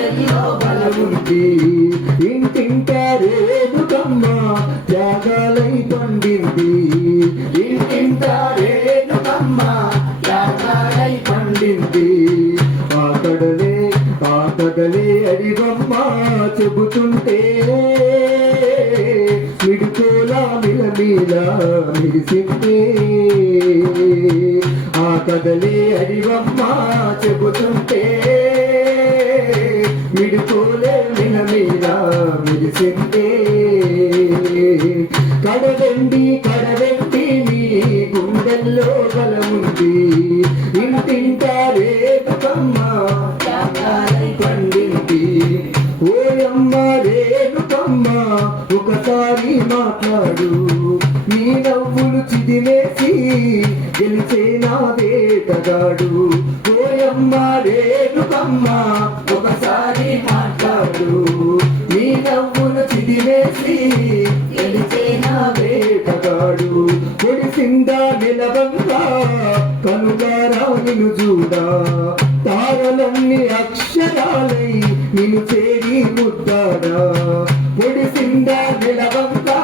గుండెల్లో బలముంది. ఇంటింటా రేణుకమ్మ త్యాగాలై పండింది. ఇంటింటా రేణుకమ్మ త్యాగాలై పండింది. ఆకడలే అడివమ్మ చెబుతుంటే మిడుకోలా మిలమీలా మిడిసిందే. ఆకడలే అడివమ్మ చెబుతుంటే మిడుకోలే మిలమీలా మిడిసిందే. కడవెండి నీ గుండెల్లో బలముంది. ఇంటింటా రేణుకమ్మ త్యాగాలై పండింది. ఓయమ్మ రేణుకమ్మ ఒకసారి మాట్లాడు. నీ నవ్వులు చిదిమేసి గెలిచే నా వేటగాడు. ఓయమ్మ రేణుకమ్మ ఒకసారి మాట్లాడు. నీ నవ్వులు చిదిమేసి గెలిచే నా వేటగాడు. పొడిసిందా నిలవంగా కనుగారా నిన్ను చూడా. తారలన్నీ అక్షరాలై నిన్ను చేరి ముద్దాడా. పొడిసిందా నిలవంగా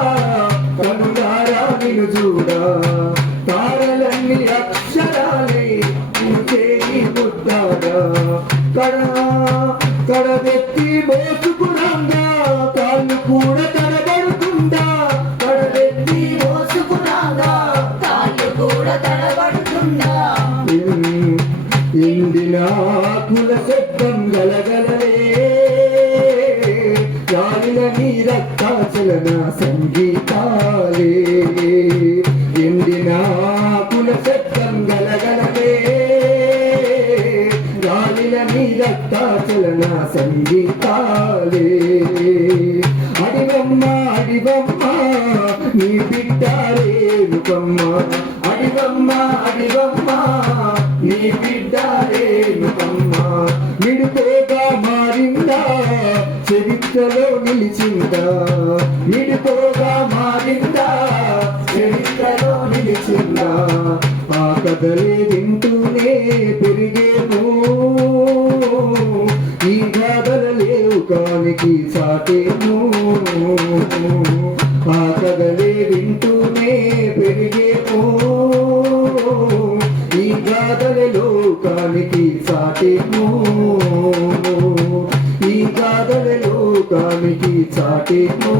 కనుగారా నిన్ను చూడా. తారలన్నీ అక్షరాలై నిన్ను చేరి ముద్దాడా. కడవెత్తి మోసుకురాంగా కాళ్ళు కూడా తడబడుతుందా. కడవెత్తి మోసుకురాంగా కాళ్ళు కూడా తడబడుతుందా. ఎండిన ఆకుల శబ్దం గలగలలే గాలిన నీ రక్తాచలన సంగీతాలే. ఎండిన ఆకుల శబ్దం గలగలలే గాలిన నీ రక్తాచలన సంగీతాలే. అడివమ్మ నీ బిడ్డ రేణుకమ్మ. అడివమ్మ నీ బిడ్డ రేణుకమ్మ. మిడుకోగా మారిందా చరిత్రలో నిలిచిందా. మిడుకోగా మారిందా చరిత్రలో నిలిచిందా. ఆ కథలే వింటూనే పెరిగేమో ఈ గాథల లేవు కానికి సాటేమో. ఆ కథలే వింటూనే పెరిగేమో ఈ గాథల లోకానికి సాటేమో. ఈ గాథల లోకానికి సాటేమో.